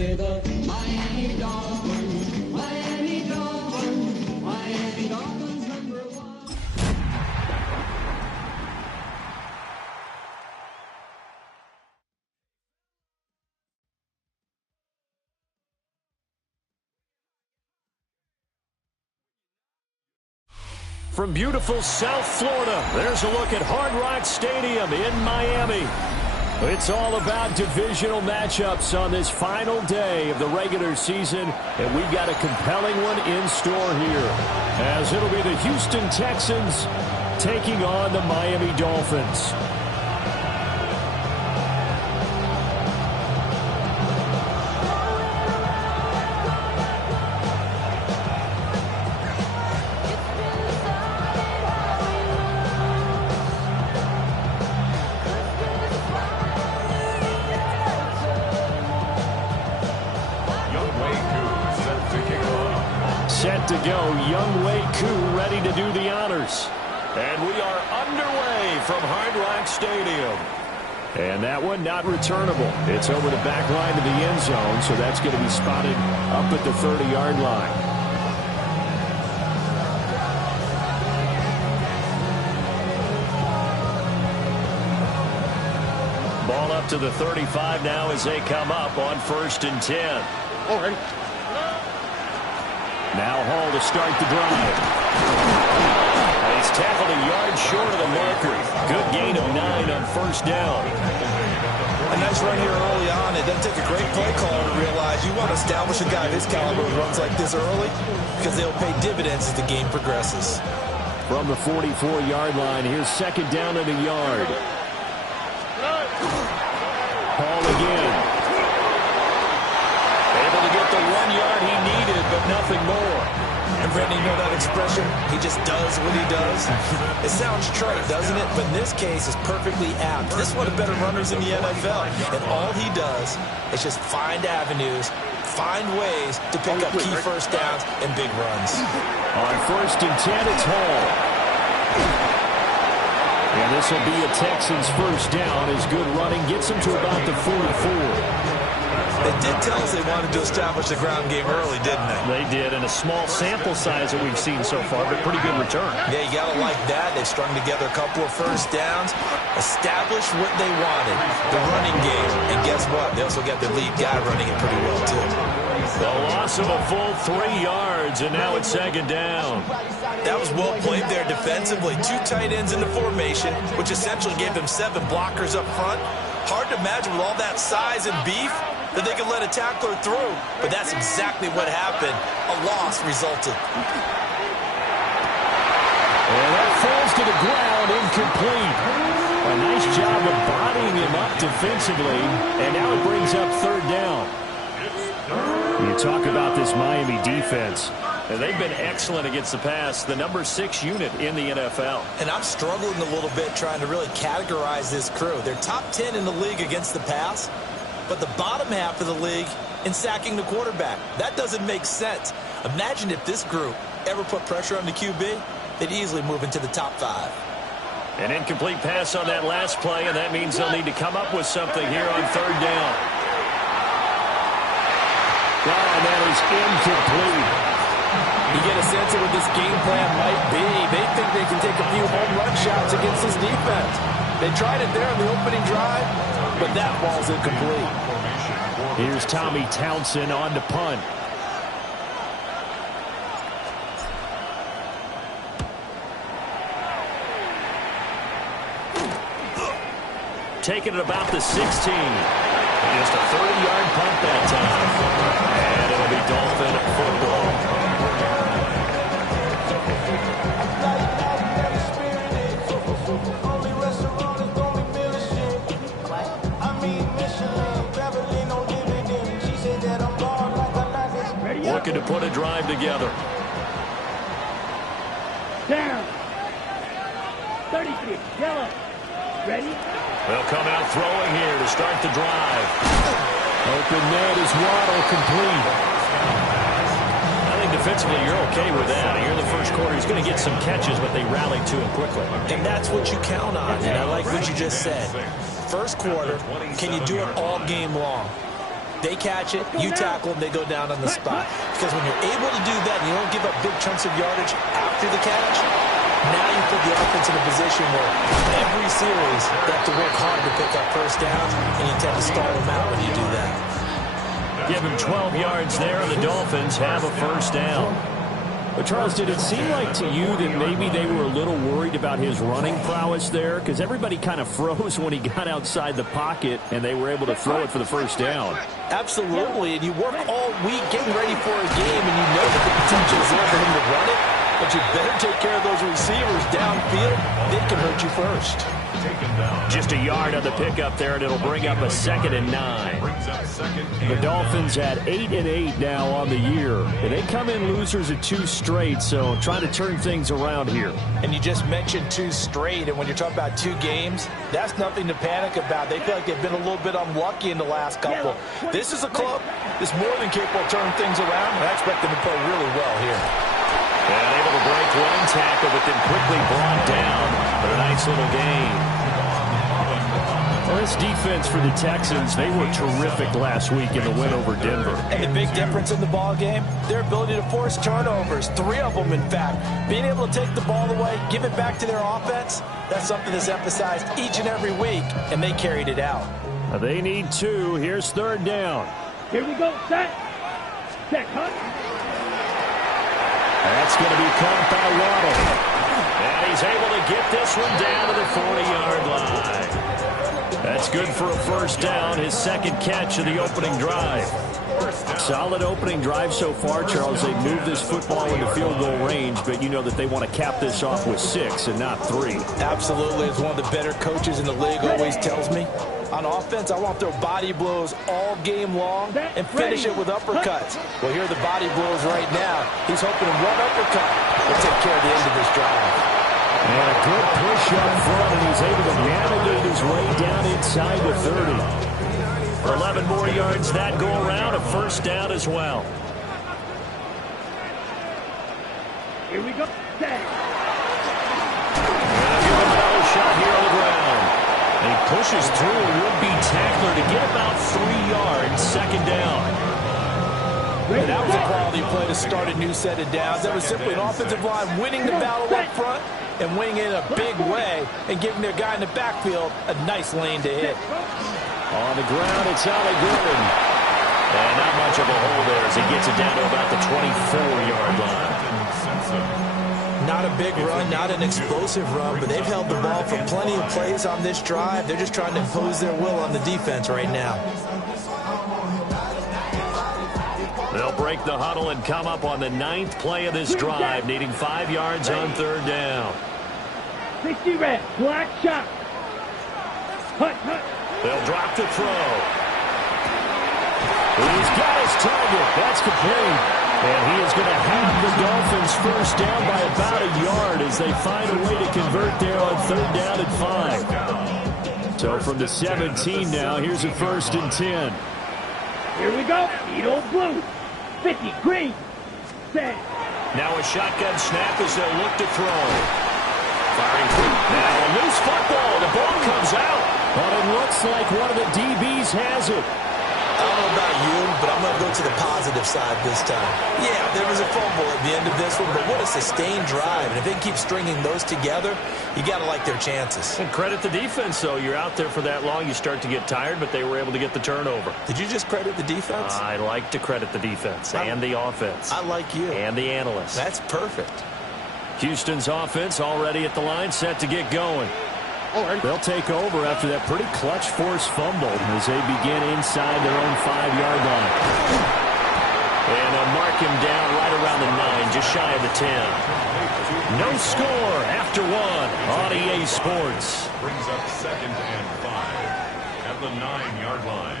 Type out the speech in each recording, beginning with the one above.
say the Miami Dolphins, Miami Dolphins, Miami Dolphins #1. From beautiful South Florida, there's a look at Hard Rock Stadium in Miami. It's all about divisional matchups on this final day of the regular season, and we've got a compelling one in store here, as it'll be the Houston Texans taking on the Miami Dolphins. Set to go, Young Wei Koo ready to do the honors. And we are underway from Hard Rock Stadium. And that one not returnable. It's over the back line to the end zone, so that's going to be spotted up at the 30-yard line. Ball up to the 35 now as they come up on 1st and 10. All right. Now Hall to start the drive. And he's tackled a yard short of the marker. Good gain of 9 on 1st down. A nice run here early on. It doesn't take a great play caller to realize you want to establish a guy of his caliber who runs like this early, because they'll pay dividends as the game progresses. From the 44-yard line, here's 2nd down and a yard. Hall again. Able to get the 1 yard he needed, but nothing more. And Brandon, you know that expression? He just does what he does. It sounds trite, doesn't it? But in this case, it's perfectly apt. This is one of the better runners in the NFL. And all he does is just find avenues, find ways to pick up key first downs and big runs. On 1st and 10, it's Hall. And this will be a Texans 1st down as good running gets him to about the 44. They did tell us they wanted to establish the ground game early, didn't they? They did, and a small sample size that we've seen so far, but pretty good return. Yeah, you got to like that. They've strung together a couple of 1st downs, established what they wanted, the running game, and guess what? They also got their lead guy running it pretty well, too. The loss of a full 3 yards, and now it's 2nd down. That was well played there defensively. 2 tight ends in the formation, which essentially gave them 7 blockers up front. Hard to imagine with all that size and beef that they could let a tackler through, but that's exactly what happened. A loss resulted. And that falls to the ground, incomplete. A nice job of bodying him up defensively, and now it brings up 3rd down. You talk about this Miami defense. They've been excellent against the pass, the number 6 unit in the NFL. And I'm struggling a little bit trying to really categorize this crew. They're top 10 in the league against the pass, but the bottom half of the league in sacking the quarterback. That doesn't make sense. Imagine if this group ever put pressure on the QB, they'd easily move into the top 5. An incomplete pass on that last play, and that means they'll need to come up with something here on 3rd down. And that is incomplete. You get a sense of what this game plan might be. They think they can take a few home run shots against this defense. They tried it there on the opening drive, but that ball's incomplete. Here's Tommy Townsend on to punt. Taking it about the 16. Just a 30-yard punt that time. And it'll be Dolphin football. Looking to put a drive together. Down. 33. Yellow. Ready? They'll come out throwing here to start the drive. Open net is Waddle complete. I think defensively you're okay with that. Here in the first quarter, he's going to get some catches, but they rallied to him quickly. And that's what you count on, and I like what you just said. First quarter, can you do it all game long? They catch it, you tackle them, they go down on the spot. Because when you're able to do that, and you don't give up big chunks of yardage after the catch, now you put the offense in a position where every series they have to work hard to pick up first downs, and you tend to stall them out when you do that. Give him 12 yards there, and the Dolphins have a first down. But, Charles, did it seem like to you that maybe they were a little worried about his running prowess there? Because everybody kind of froze when he got outside the pocket, and they were able to throw it for the first down. Absolutely, and you work all week getting ready for a game, and you know that the potential is there for him to run it, but you better take care of those receivers downfield. They can hurt you first. Just a yard on the pickup there, and it'll bring up a 2nd and 9. The Dolphins at 8-8 now on the year. And they come in losers at 2 straight, so trying to turn things around here. And you just mentioned 2 straight, and when you're talking about 2 games, that's nothing to panic about. They feel like they've been a little bit unlucky in the last couple. This is a club that's more than capable of turning things around, and I expect them to play really well here. And able to break one tackle, but then quickly brought down. But a nice little gain. Well, this defense for the Texans, they were terrific last week in the win over Denver. And the big difference in the ball game, their ability to force turnovers, 3 of them, in fact. Being able to take the ball away, give it back to their offense, that's something that's emphasized each and every week, and they carried it out. They need 2. Here's 3rd down. Here we go. Set. Check, Hunt. That's going to be caught by Waddle. And he's able to get this one down to the 40-yard line. That's good for a first down, his 2nd catch of the opening drive. Solid opening drive so far, Charles. They moved this football into field goal range, but you know that they want to cap this off with 6 and not 3. Absolutely. As one of the better coaches in the league always tells me, on offense, I want their body blows all game long and finish it with uppercuts. Well, here are the body blows right now. He's hoping one uppercut will take care of the end of this drive. And a good push up front, and he's able to navigate his way down inside the 30. For 11 more yards that go around, a first down as well. Here we go. Set. And give him another shot here on the ground. And he pushes through a would-be tackler to get about 3 yards, 2nd down. And that was a quality play to start a new set of downs. That was simply an offensive line winning the battle up front and winning it in a big way and giving their guy in the backfield a nice lane to hit. On the ground, it's Ollie Gordon. And not much of a hole there as he gets it down to about the 24-yard line. Not a big run, not an explosive run, but they've held the ball for plenty of plays on this drive. They're just trying to impose their will on the defense right now. They'll break the huddle and come up on the 9th play of this drive, needing 5 yards on 3rd down. 60 red. Black shot. Hunt, Hunt. They'll drop the throw. He's got his target. That's complete. And he is going to have the Dolphins first down by about a yard as they find a way to convert there on 3rd down and 5. So from the 17 now, here's a 1st and 10. Here we go. Edo blue. 50 green. Set. Now a shotgun snap as they'll look to throw. Firing quick. Now a loose football. The ball comes out. But it looks like one of the DBs has it. I don't know about you, but I'm going to go to the positive side this time. Yeah, there was a fumble at the end of this one, but what a sustained drive. And if they keep stringing those together, you got to like their chances. And credit the defense, though. You're out there for that long, you start to get tired, but they were able to get the turnover. Did you just credit the defense? I like to credit the defense and the offense. I like you. And the analysts. That's perfect. Houston's offense already at the line, set to get going. They'll take over after that pretty clutch force fumble as they begin inside their own 5-yard line. And they'll mark him down right around the 9, just shy of the 10. No score after 1 on EA Sports. Brings up 2nd and 5 at the 9-yard line.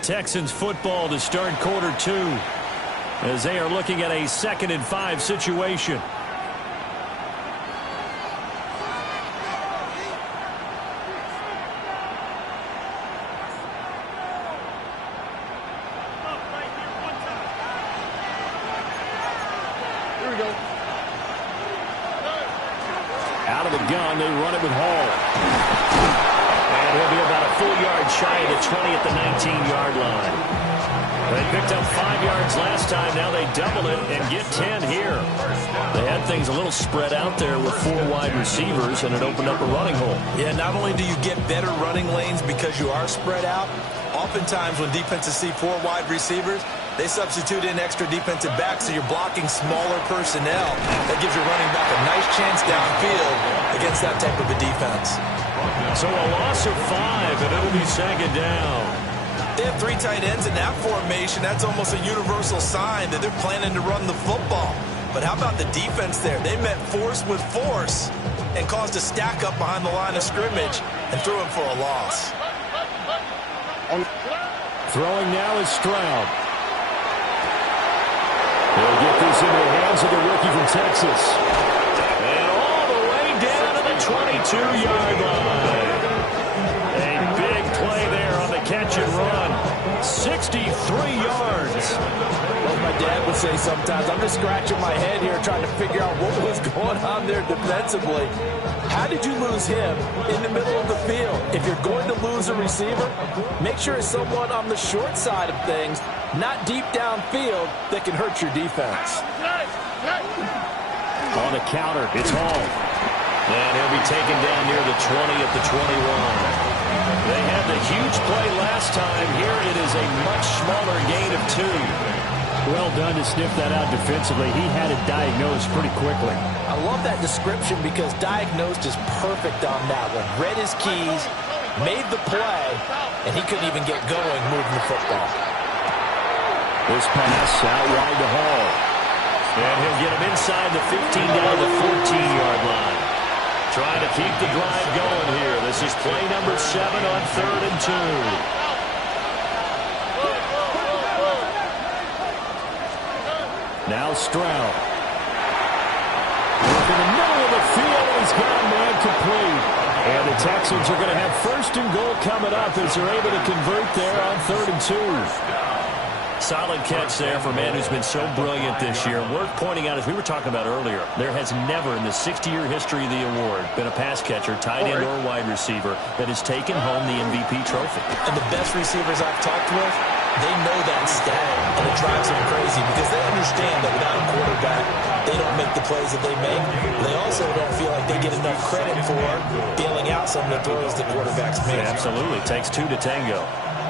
Texans football to start quarter 2 as they are looking at a 2nd and 5 situation. Out of the gun, they run it with Hall. And he'll be about a full yard shy of the 20 at the 19-yard line. They picked up 5 yards last time. Now they double it and get 10 here. They had things a little spread out there with 4 wide receivers, and it opened up a running hole. Yeah, not only do you get better running lanes because you are spread out, oftentimes when defenses see 4 wide receivers, they substitute in extra defensive backs, so you're blocking smaller personnel. That gives your running back a nice chance downfield against that type of a defense. So a loss of 5, and it'll be second down. They have 3 tight ends in that formation. That's almost a universal sign that they're planning to run the football. But how about the defense there? They met force with force and caused a stack up behind the line of scrimmage and threw him for a loss. Throwing now is Stroud. They'll get this into the hands of the rookie from Texas. And all the way down to the 22-yard line. A big play there on the catch and run. 63 yards. Well, my dad would say sometimes, I'm just scratching my head here trying to figure out what was going on there defensively. How did you lose him in the middle of the field? If you're going to lose a receiver, make sure it's someone on the short side of things, not deep downfield, that can hurt your defense. On the counter, it's Hall. And he'll be taken down near the 20 at the 21. They had the huge play last time. Here it is a much smaller gain of 2. Well done to sniff that out defensively. He had it diagnosed pretty quickly. I love that description because diagnosed is perfect on that one. Read his keys, made the play, and he couldn't even get going moving the football. This pass out wide to Hall. And he'll get him inside the 15 down to the 14-yard line. Trying to keep the drive going here. This is play number 7 on 3rd and 2. Now Stroud. Look in the middle of the field, and he's got a man complete. And the Texans are going to have 1st and goal coming up as they're able to convert there on 3rd and 2. Solid catch there for a man who's been so brilliant this year. Worth pointing out, as we were talking about earlier, there has never in the 60-year history of the award been a pass catcher, tight end or wide receiver that has taken home the MVP trophy. And the best receivers I've talked with, they know that stat, and it drives them crazy because they understand that without a quarterback, they don't make the plays that they make. They also don't feel like they get enough credit for bailing out some of the throws the quarterbacks make. Absolutely. It takes 2 to tango.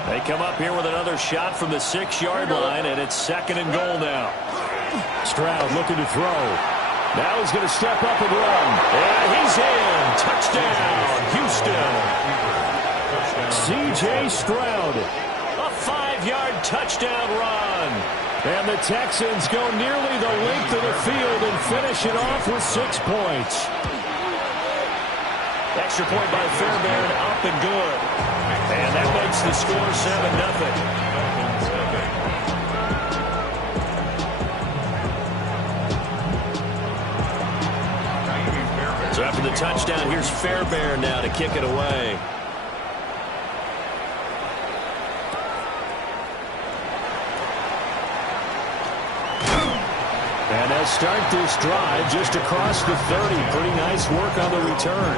They come up here with another shot from the 6-yard line, and it's 2nd and goal now. Stroud looking to throw. Now he's going to step up and run. And he's in. Touchdown, Houston. C.J. Stroud. A 5-yard touchdown run. And the Texans go nearly the length of the field and finish it off with 6 points. Extra point by Fairbairn, up and good. And that makes the score 7-0. So after the touchdown, here's Fairbairn now to kick it away. And they'll start this drive just across the 30. Pretty nice work on the return.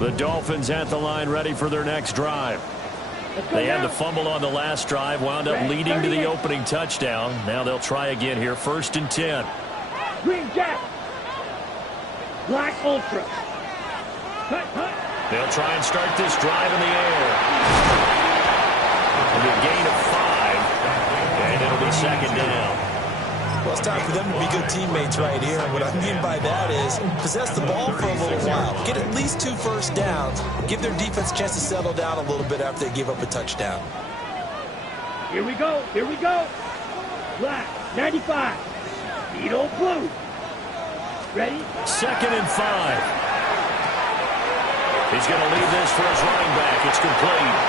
The Dolphins at the line ready for their next drive. They had the fumble on the last drive, wound up leading to the opening touchdown. Now they'll try again here, 1st and 10. Green Jack. Black Ultra. They'll try and start this drive in the air. And a gain of 5. And it'll be 2nd down. Well, it's time for them to be good teammates right here. And what I mean by that is possess the ball for a little while. Get at least 2 first downs. Give their defense a chance to settle down a little bit after they give up a touchdown. Here we go. Here we go. Black, 95. Beetle blue. Ready? 2nd and 5. He's going to leave this for his running back. It's complete.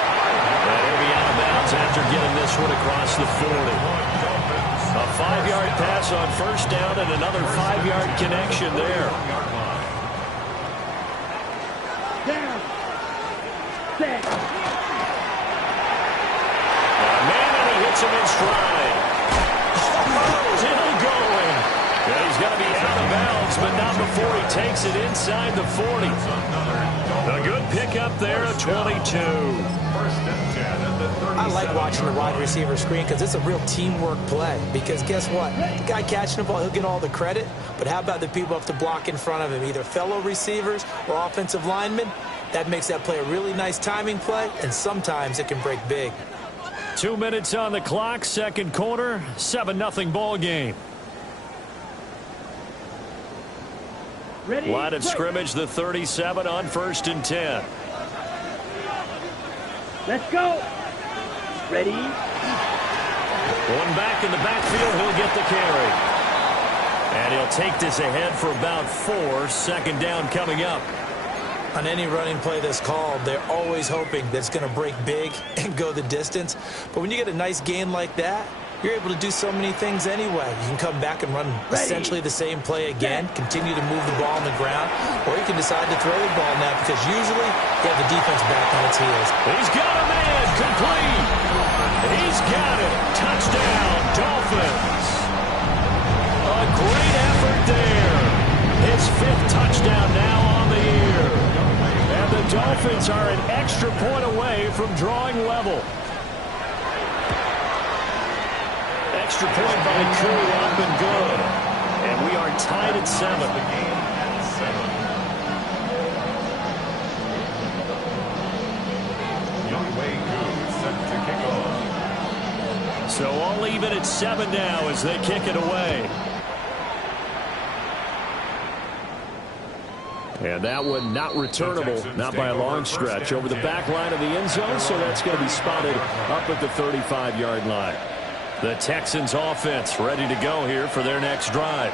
And he'll be out of bounds after getting this one across the 40. A 5-yard pass on 1st down and another 5-yard connection there. Down. Set. Man, and he hits him in stride. before he takes it inside the 40. A good pickup there, a 22. I like watching the wide receiver screen because it's a real teamwork play. Because guess what? The guy catching the ball, he'll get all the credit. But how about the people up to block in front of him, either fellow receivers or offensive linemen? That makes that play a really nice timing play, and sometimes it can break big. 2 minutes on the clock, second quarter, 7-0 ball game. Ready? Line of scrimmage, the 37 on 1st and 10. Let's go. Ready? One back in the backfield, he'll get the carry. And he'll take this ahead for about 4. Second down coming up. On any running play that's called, they're always hoping that it's going to break big and go the distance. But when you get a nice gain like that, you're able to do so many things anyway. You can come back and run essentially the same play again, continue to move the ball on the ground, or you can decide to throw the ball now because usually you have the defense back on its heels. He's got a man, complete. He's got it. Touchdown, Dolphins. A great effort there. His 5th touchdown now on the year. And the Dolphins are an extra point away from drawing level. Extra point by Crew, up and good. And we are tied at 7. So all even at 7 now as they kick it away. And that one not returnable, not by a long stretch, over the back line of the end zone, so that's going to be spotted up at the 35-yard line. The Texans offense ready to go here for their next drive.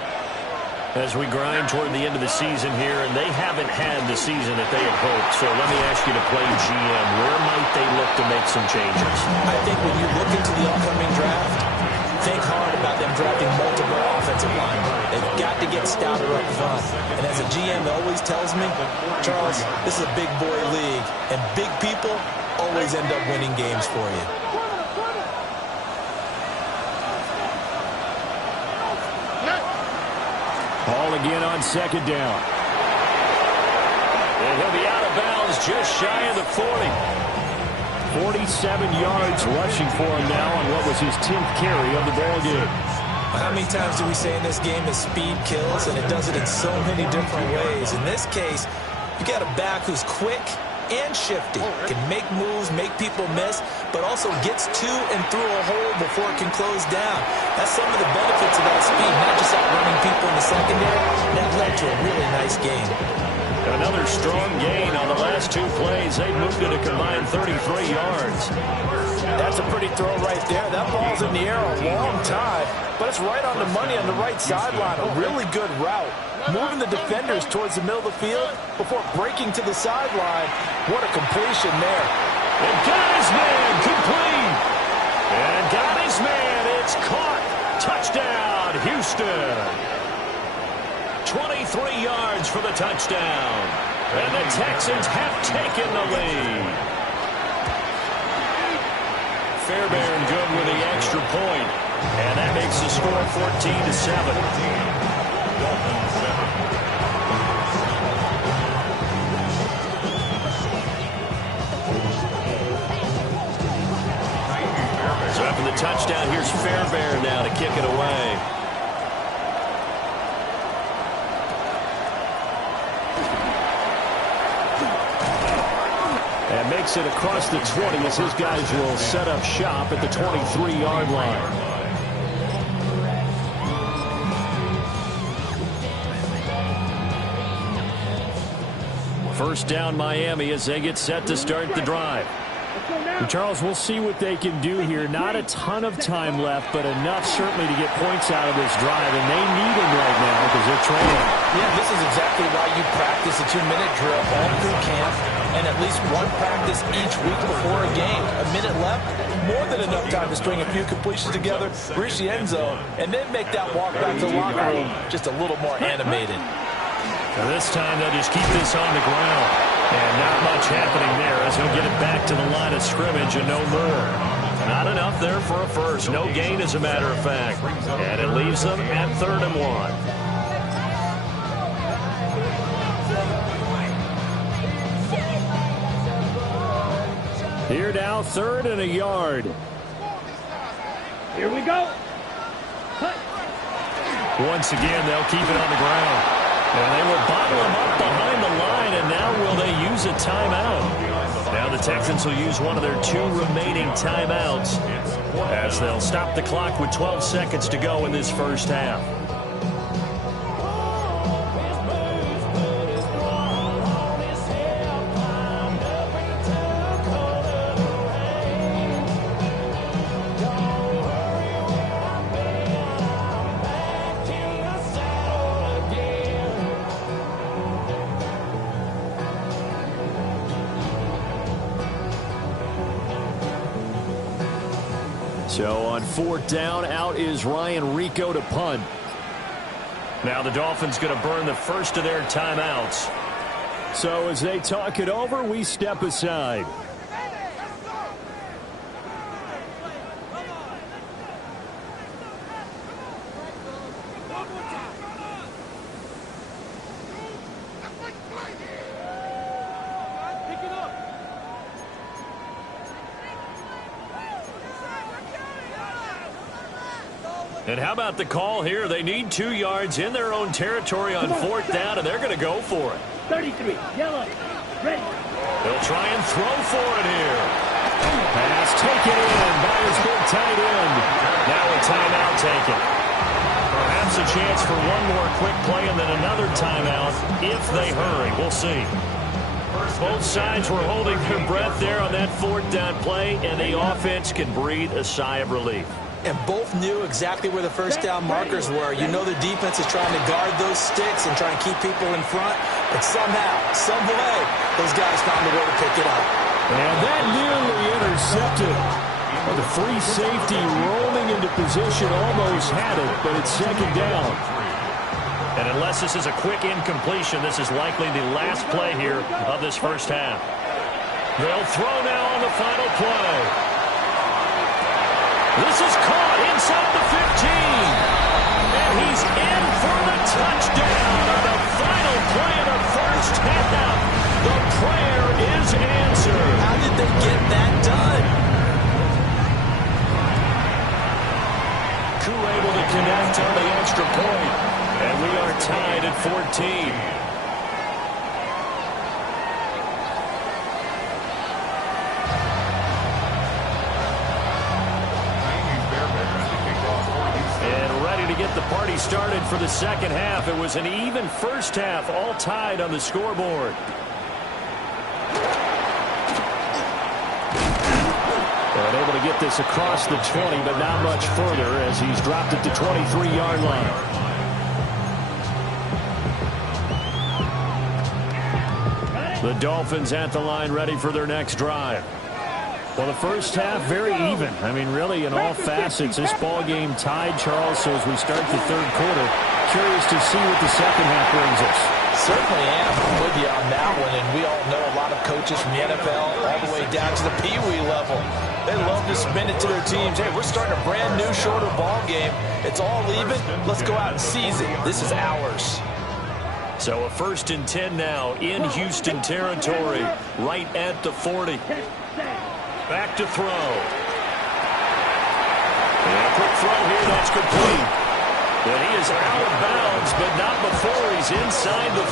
As we grind toward the end of the season here, and they haven't had the season that they had hoped. So let me ask you to play GM. Where might they look to make some changes? I think when you look into the upcoming draft, think hard about them drafting multiple offensive linemen. They've got to get stouter up front. And as a GM always tells me, Charles, this is a big boy league, and big people always end up winning games for you. Ball again on second down. And he'll be out of bounds just shy of the 40. 47 yards rushing for him now on what was his 10th carry of the ball game. How many times do we say in this game that speed kills, and it does it in so many different ways? In this case, you got a back who's quick and shifty, can make moves, make people miss, but also gets to and through a hole before it can close down. That's some of the benefits of that speed, not just outrunning people in the secondary. That led to a really nice game. Another strong gain on the last 2 plays. They moved it a combined 33 yards. That's a pretty throw right there. That ball's in the air a long time, but it's right on the money on the right sideline. A really good route. Moving the defenders towards the middle of the field before breaking to the sideline. What a completion there. And got his man, complete. And got his man, it's caught. Touchdown, Houston. 23 yards for the touchdown. And the Texans have taken the lead. Fairbairn good with the extra point. And that makes the score 14-7. So after the touchdown, here's Fairbairn now to kick it away. And makes it across the 20 as his guys will set up shop at the 23-yard line. First down Miami as they get set to start the drive. And Charles, we'll see what they can do here. Not a ton of time left, but enough certainly to get points out of this drive, and they need them right now because they're trailing. Yeah, this is exactly why you practice a 2-minute drill all through camp and at least one practice each week before a game. A minute left, more than enough time to string a few completions together, reach the end zone, and then make that walk back to the locker room just a little more animated. So this time they'll just keep this on the ground. And not much happening there as he'll get it back to the line of scrimmage and no more. Not enough there for a first. No gain, as a matter of fact. And it leaves them at 3rd and 1. Here now, 3rd and a yard. Here we go. Once again, they'll keep it on the ground. And they will bottle him up behind the line, and now will they use a timeout? Now the Texans will use one of their 2 remaining timeouts as they'll stop the clock with 12 seconds to go in this first half. So on 4th down, out is Ryan Rico to punt. Now the Dolphins going to burn the first of their timeouts. So as they talk it over, we step aside. And how about the call here? They need 2 yards in their own territory on 4th down, and they're going to go for it. 33, yellow, ready. They'll try and throw for it here. Pass taken in by his big tight end. Now a timeout taken. Perhaps a chance for one more quick play and then another timeout if they hurry. We'll see. Both sides were holding their breath there on that 4th down play, and the offense can breathe a sigh of relief. And both knew exactly where the first down markers were. You know the defense is trying to guard those sticks and trying to keep people in front. But somehow, some way, those guys found a way to pick it up. And that nearly intercepted. Well, the free safety roaming into position almost had it, but it's 2nd down. And unless this is a quick incompletion, this is likely the last play here of this first half. They'll throw now on the final play. This is caught inside the 15. And he's in for the touchdown on the final play of the first half. The prayer is answered. How did they get that done? Koo able to connect on the extra point. And we are tied at 14. Get the party started for the second half. It was an even first half, all tied on the scoreboard. And able to get this across the 20, but not much further as he's dropped it to 23-yard line. The Dolphins at the line, ready for their next drive. Well, the first half, very even. I mean, really, in all facets, this ball game tied, Charles. So as we start the 3rd quarter, curious to see what the second half brings us. Certainly am. I'm with you on that one. And we all know a lot of coaches from the NFL all the way down to the Pee-wee level. They love to spin it to their teams. Hey, we're starting a brand new, shorter ball game. It's all even. Let's go out and seize it. This is ours. So a 1st and 10 now in Houston territory, right at the 40. Back to throw. And a quick throw here, that's complete. And he is out of bounds, but not before he's inside the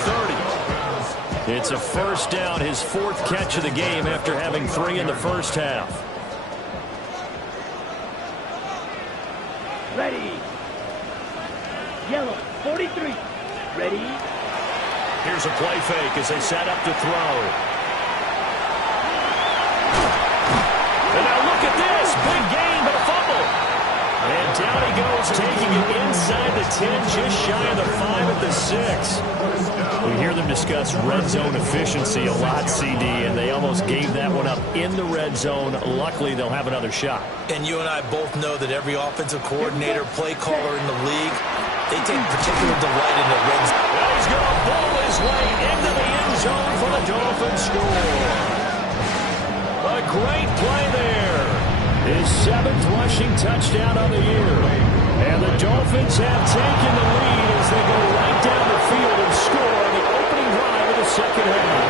30. It's a first down, his 4th catch of the game after having 3 in the first half. Ready. Yellow, 43. Ready. Here's a play fake as they set up to throw. And now look at this. Big gain, but a fumble. And down he goes, taking it inside the 10, just shy of the 5 at the 6. We hear them discuss red zone efficiency a lot, CD, and they almost gave that one up in the red zone. Luckily, they'll have another shot. And you and I both know that every offensive coordinator, play caller in the league, they take particular delight in the red zone. Well, he's going to bowl his way into the end zone for the Dolphins score. A great play there. His 7th rushing touchdown of the year. And the Dolphins have taken the lead as they go right down the field and score on the opening drive of the second half.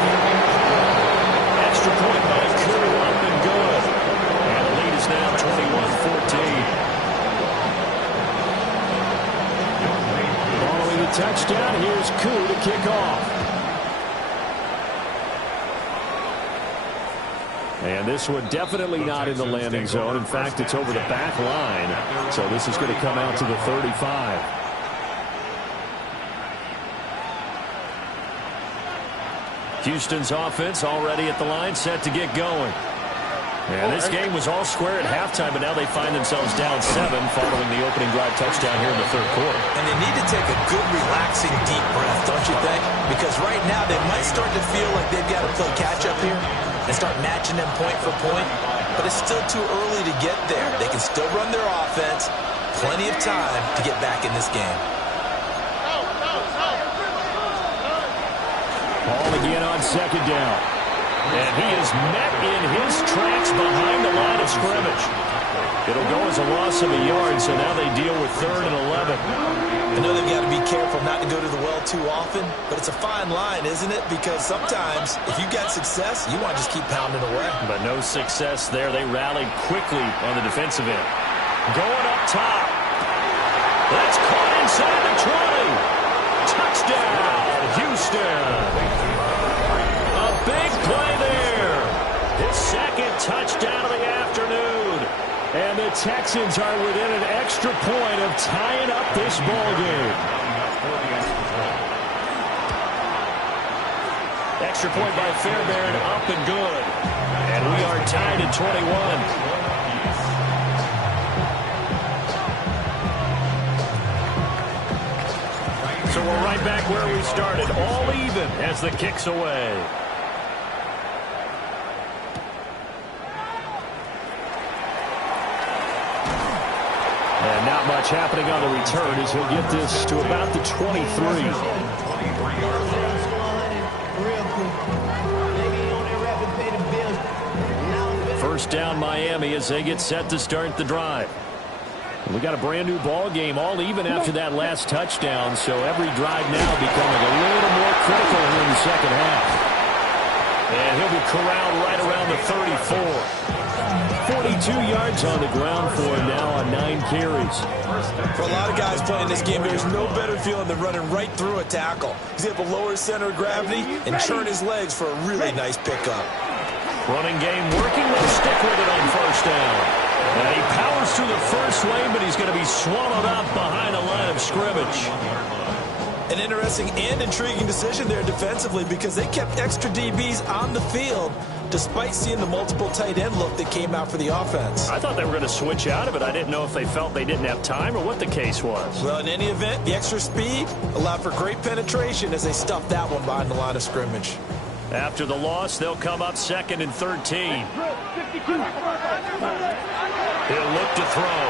Extra point by Koo up and good. here's Koo to kick off. And this one definitely not in the landing zone. In fact, it's over the back line. So this is going to come out to the 35. Houston's offense already at the line, set to get going. And this game was all square at halftime, but now they find themselves down 7 following the opening drive touchdown here in the third quarter. And they need to take a good, relaxing, deep breath, don't you think? Because right now they might start to feel like they've got to play catch-up here and start matching them point for point. But it's still too early to get there. They can still run their offense. Plenty of time to get back in this game. Ball again on second down. And he is met in his tracks behind the line of scrimmage. It'll go as a loss of a yard, so now they deal with 3rd and 11. I know they've got to be careful not to go to the well too often, but it's a fine line, isn't it? Because sometimes, if you've got success, you want to just keep pounding away. But no success there. They rallied quickly on the defensive end. Going up top. That's caught inside the 20. Touchdown, Houston. A big play there. His second touchdown of the afternoon. And the Texans are within an extra point of tying up this ball game. Extra point by Fairbairn, up and good. And we are tied at 21. So we're right back where we started, all even as the kick's away. And not much happening on the return as he'll get this to about the 23. First down Miami as they get set to start the drive. We got a brand new ball game, all even after that last touchdown, so every drive now becoming a little more critical here in the second half. And he'll be corralled right around the 34. 42 yards on the ground for him now on 9 carries. For a lot of guys playing this game, there's no better feeling than running right through a tackle. He's able to lower his center of gravity and churn his legs for a really nice pickup. Running game working, they'll stick with it on first down. And he powers through the first lane, but he's going to be swallowed up behind the line of scrimmage. An interesting and intriguing decision there defensively because they kept extra DBs on the field despite seeing the multiple tight end look that came out for the offense. I thought they were going to switch out of it. I didn't know if they felt they didn't have time or what the case was. Well, in any event, the extra speed allowed for great penetration as they stuffed that one behind the line of scrimmage. After the loss, they'll come up 2nd and 13. He'll look to throw.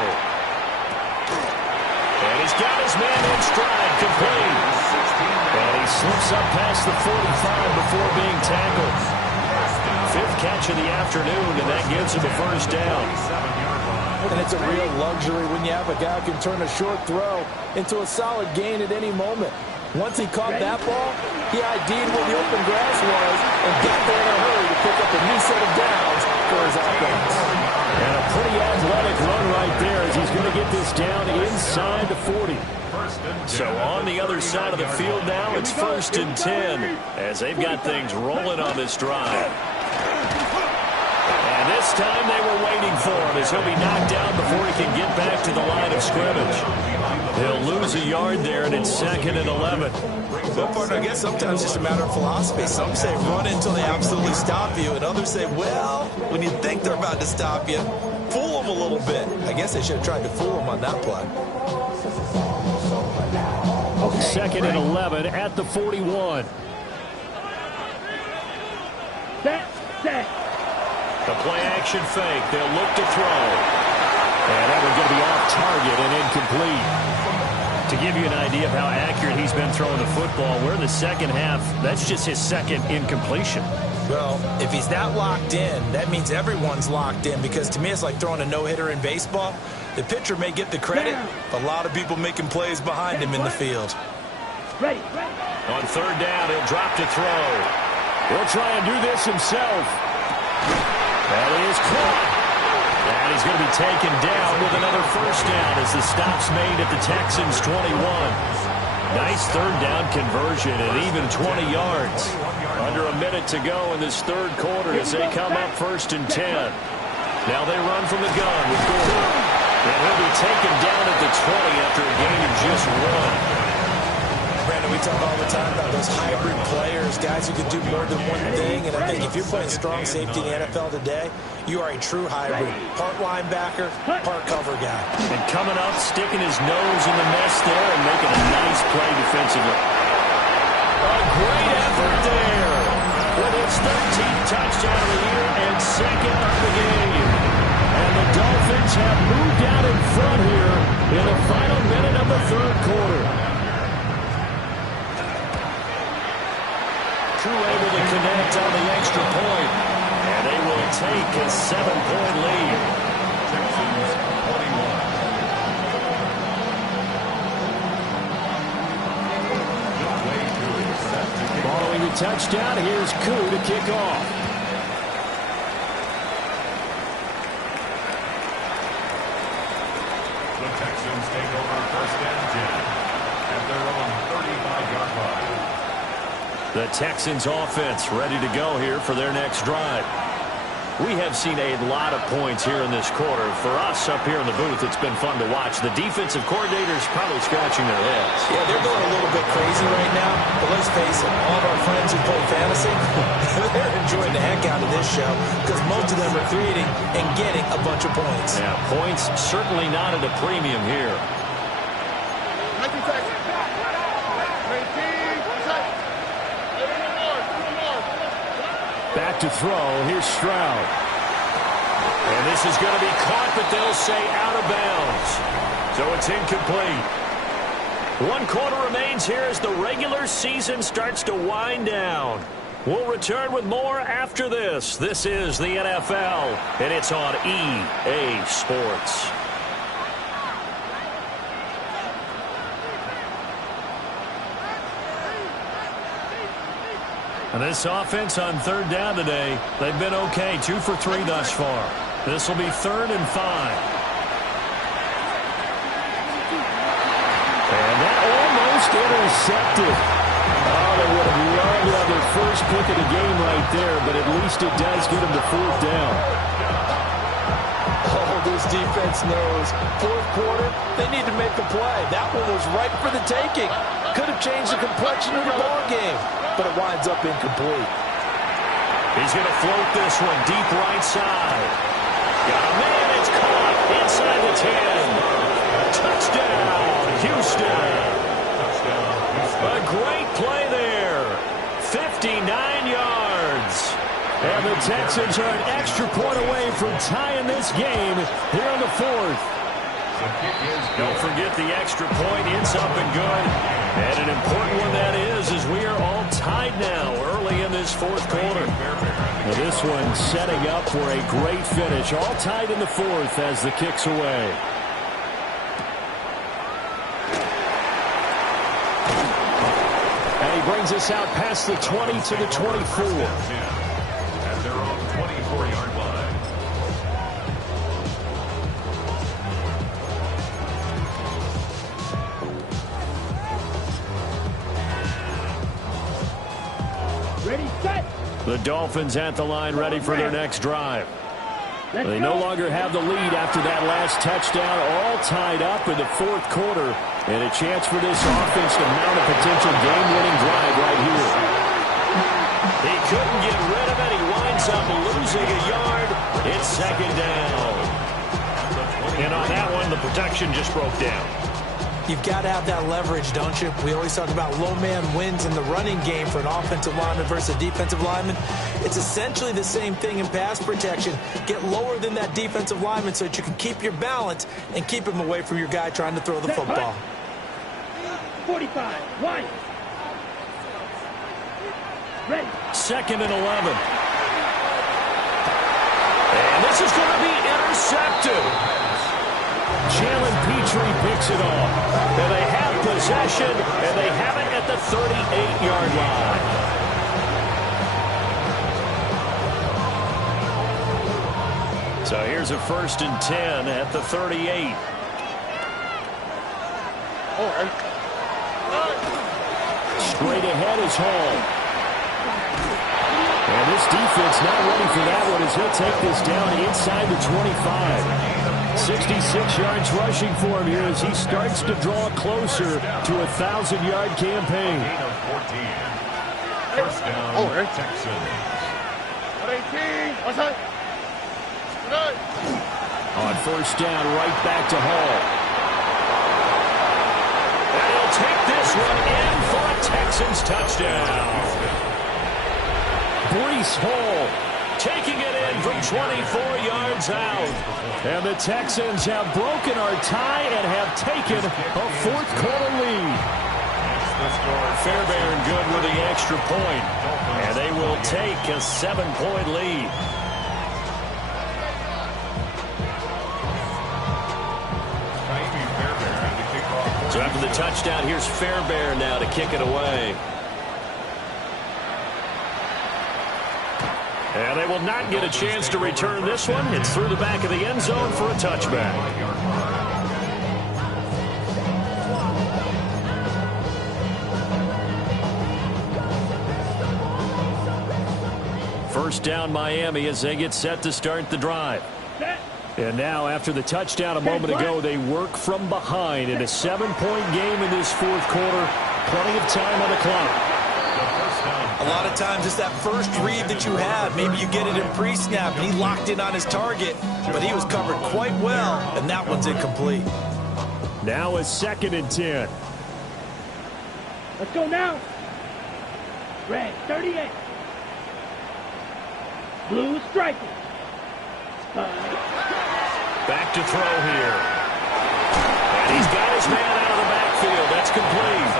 And he's got his man in stride, complete. And he slips up past the 45 before being tackled. 5th catch of the afternoon, and that gives him a first down. And it's a real luxury when you have a guy who can turn a short throw into a solid gain at any moment. Once he caught that ball, he ID'd where the open grass was and got there in a hurry to pick up a new set of downs for his offense. And a pretty athletic run right there as he's going to get this down inside the 40. So on the other side of the field now, it's 1st and 10 as they've got things rolling on this drive. And this time they were waiting for him as he'll be knocked down before he can get back to the line of scrimmage. He'll lose a yard there, and it's 2nd and 11. Well, partner, I guess sometimes it's just a matter of philosophy. Some say run until they absolutely stop you, and others say, well, when you think they're about to stop you, fool them a little bit. I guess they should have tried to fool them on that play. 2nd and 11 at the 41. Set. The play-action fake. They'll look to throw. And that one's going to be off target and incomplete. To give you an idea of how accurate he's been throwing the football, we're in the second half. That's just his 2nd incompletion. Well, if he's that locked in, that means everyone's locked in because to me it's like throwing a no-hitter in baseball. The pitcher may get the credit, but a lot of people making plays behind him in the field. Ready. On 3rd down, he'll drop to throw. He'll try and do this himself. And he is caught. And he's going to be taken down with another first down as the stop's made at the Texans 21. Nice third down conversion and even 20 yards. Under a minute to go in this third quarter as they come up 1st and 10. Now they run from the gun with Gordon. And he'll be taken down at the 20 after a gain of just 1. Brandon, we talk all the time about those hybrid players, guys who can do more than one thing. And I think if you're playing strong safety in the NFL today, you are a true hybrid. Part linebacker, part cover guy. And coming up, sticking his nose in the mess there and making a nice play defensively. A great effort there with his 13th touchdown of the year and 2nd of the game. And the Dolphins have moved out in front here in the final minute of the third quarter. Able to connect on the extra point, and they will take a 7-point lead. Texans 21. Following the touchdown, here's Koo to kick off. The Texans take over 1st and 10 at their own 35-yard line. The Texans offense ready to go here for their next drive. We have seen a lot of points here in this quarter. For us up here in the booth, it's been fun to watch. The defensive coordinators probably scratching their heads. Yeah, they're going a little bit crazy right now. But let's face it, all of our friends who play fantasy, they're enjoying the heck out of this show because most of them are creating and getting a bunch of points. Yeah, points certainly not at a premium here. Back to throw. Here's Stroud. And this is going to be caught, but they'll say out of bounds. So it's incomplete. 1 quarter remains here as the regular season starts to wind down. We'll return with more after this. This is the NFL, and it's on EA Sports. And this offense on 3rd down today, they've been okay. 2 for 3 thus far. This will be 3rd and 5. And that almost intercepted. Oh, they would have loved to have their first pick of the game right there, but at least it does get them to 4th down. Oh, this defense knows. 4th quarter, they need to make a play. That one was right for the taking. Could have changed the complexion of the ball game, but it winds up incomplete. He's going to float this one deep right side. Got a man, it's caught inside the 10. Touchdown, Houston. A great play there. 59 yards. And the Texans are an extra point away from tying this game here in the 4th. Don't forget the extra point. It's up and good. And an important one that is, as we are all tied now early in this 4th quarter. Now this one setting up for a great finish. All tied in the 4th as the kick's away. And he brings us out past the 20 to the 24. At their own 24-yard line. Ready, set. The Dolphins at the line ready for their next drive. They no longer have the lead after that last touchdown, all tied up in the 4th quarter, and a chance for this offense to mount a potential game-winning drive right here. He couldn't get rid of it. He winds up losing a yard. It's 2nd down. And on that one, the protection just broke down. You've got to have that leverage, don't you? We always talk about low man wins in the running game for an offensive lineman versus a defensive lineman. It's essentially the same thing in pass protection. Get lower than that defensive lineman so that you can keep your balance and keep him away from your guy trying to throw the football. 45, 1. Ready. 2nd and 11. And this is going to be intercepted. Jalen Petrie picks it off. And they have possession, and they have it at the 38-yard line. So here's a 1st and 10 at the 38. Straight ahead is Hall. And this defense not ready for that one as he'll take this down inside the 25. 66 yards rushing for him here as he starts to draw closer to a 1,000-yard campaign. First down, Texans. On first down, right back to Hall. And he'll take this one in for a Texans touchdown. Breece Hall taking it in from 24 yards out. And the Texans have broken our tie and have taken a fourth-quarter lead. Fairbairn good with the extra point. And they will take a 7-point lead. So after the touchdown, here's Fairbairn now to kick it away. And they will not get a chance to return this one. It's through the back of the end zone for a touchback. First down Miami as they get set to start the drive. And now after the touchdown a moment ago, they work from behind in a 7-point game in this fourth quarter. Plenty of time on the clock. A lot of times it's that first read that you have. Maybe you get it in pre-snap and he locked in on his target, but he was covered quite well, and that one's incomplete. Now a 2nd and 10. Let's go now. Red 38. Blue striker. Back to throw here. And he's got his man out of the backfield. That's complete.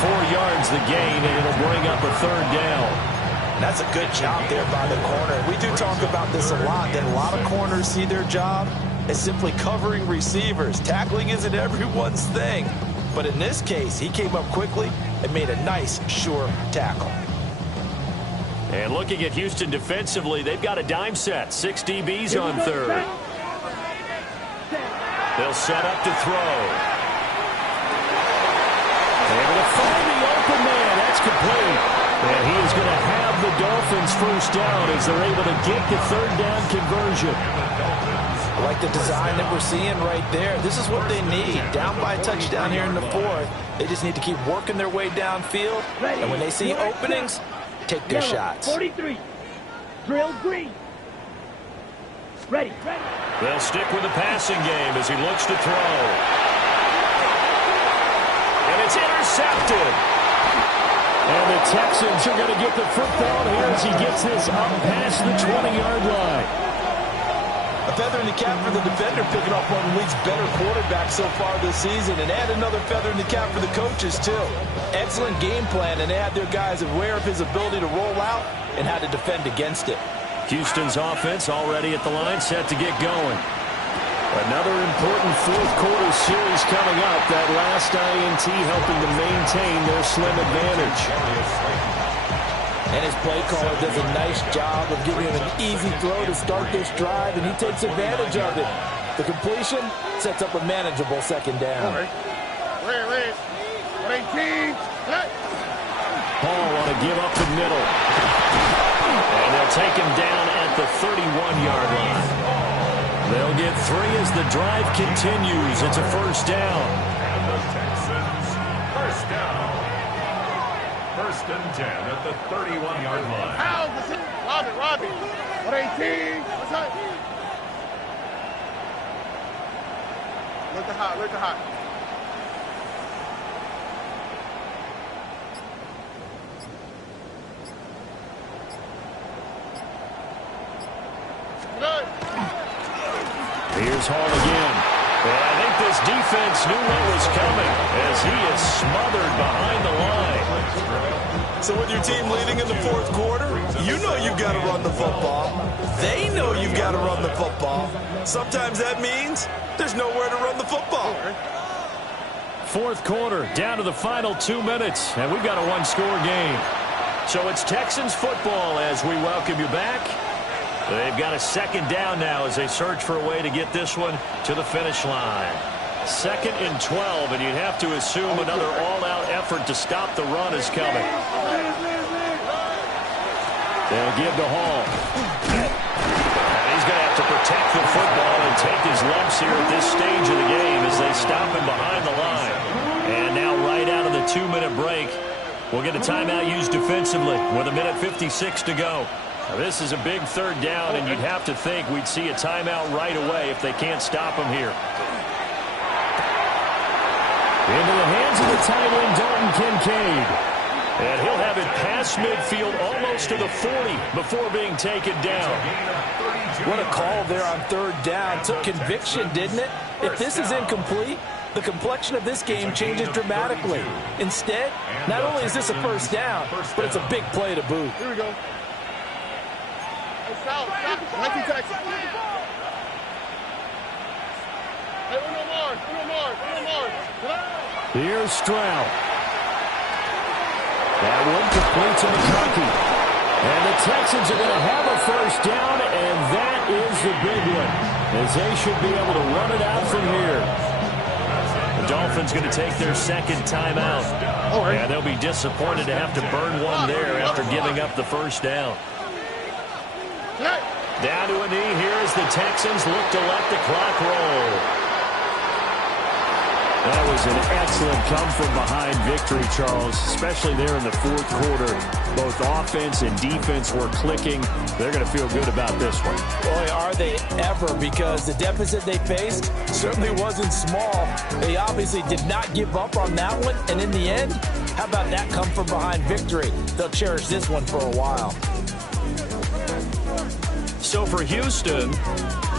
4 yards the gain, and it'll bring up a 3rd down. That's a good job there by the corner. We do talk about this a lot, that a lot of corners see their job as simply covering receivers. Tackling isn't everyone's thing. But in this case, he came up quickly and made a nice, sure tackle. And looking at Houston defensively, they've got a dime set. 6 DBs on 3rd. They'll set up to throw. Able to find the open man. That's complete. And he is going to have the Dolphins first down as they're able to get the 3rd down conversion. I like the design that we're seeing right there. This is what they need. Down by a touchdown here in the 4th. They just need to keep working their way downfield. And when they see openings, take their shots. 43. Drill green. Ready. They'll stick with the passing game as he looks to throw. And it's intercepted. And the Texans are going to get the football here as he gets this up past the 20-yard line. A feather in the cap for the defender, picking up one of the league's better quarterbacks so far this season, and add another feather in the cap for the coaches, too. Excellent game plan, and they had their guys aware of his ability to roll out and how to defend against it. Houston's offense already at the line, set to get going. Another important fourth quarter series coming up. That last INT helping to maintain their slim advantage. And his play caller does a nice job of giving him an easy throw to start this drive, and he takes advantage of it. The completion sets up a manageable 2nd down. Paul want to give up the middle. And they'll take him down at the 31-yard line. They'll get 3 as the drive continues. It's a first down. And the Texans, first down. 1st and 10 at the 31-yard line. Robbie. 118. What's up? Look at hot. Here's Hall again. And I think this defense knew what was coming as he is smothered behind the line. So with your team leading in the 4th quarter, you know you've got to run the football. They know you've got to run the football. Sometimes that means there's nowhere to run the football. 4th quarter, down to the final 2 minutes, and we've got a 1-score game. So it's Texans football as we welcome you back. They've got a 2nd down now as they search for a way to get this one to the finish line. 2nd and 12, and you'd have to assume another all-out effort to stop the run is coming. They'll give to Hall. And he's going to have to protect the football and take his lumps here at this stage of the game as they stop him behind the line. And now right out of the 2-minute break, we'll get a timeout used defensively with 1:56 to go. Now, this is a big 3rd down, and you'd have to think we'd see a timeout right away if they can't stop him here. Into the hands of the tight end, Dalton Kincaid. And he'll have it past midfield almost to the 40 before being taken down. What a call there on 3rd down. Took conviction, didn't it? If this is incomplete, the complexion of this game changes dramatically. Instead, not only is this a 1st down, but it's a big play to boot. Here we go. Stop. Nice and Texas. Hey, Uno Mars. Here's Stroud. That one complete to McConkey. And the Texans are going to have a 1st down, and that is the big one, as they should be able to run it out from here. The Dolphins going to take their 2nd timeout. And they'll be disappointed to have to burn one there after giving up the 1st down. Down to a knee here as the Texans look to let the clock roll. That was an excellent come-from-behind victory, Charles, especially there in the 4th quarter. Both offense and defense were clicking. They're going to feel good about this one. Boy, are they ever, because the deficit they faced certainly wasn't small. They obviously did not give up on that one, and in the end, how about that come-from-behind victory? They'll cherish this one for a while. So for Houston,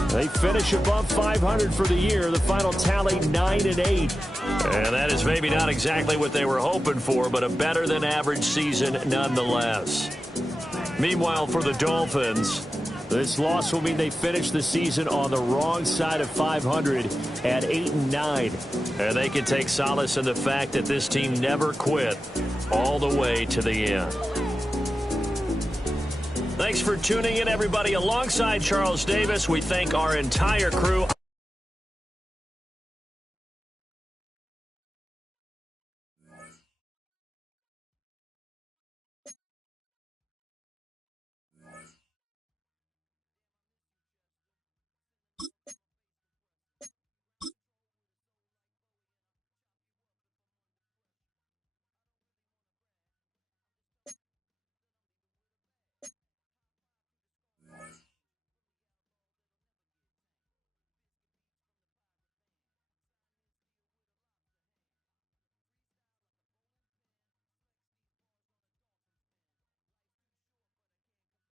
they finish above 500 for the year. The final tally 9-8. And that is maybe not exactly what they were hoping for, but a better than average season nonetheless. Meanwhile, for the Dolphins, this loss will mean they finish the season on the wrong side of 500 at 8-9. And they can take solace in the fact that this team never quit all the way to the end. Thanks for tuning in, everybody. Alongside Charles Davis, we thank our entire crew.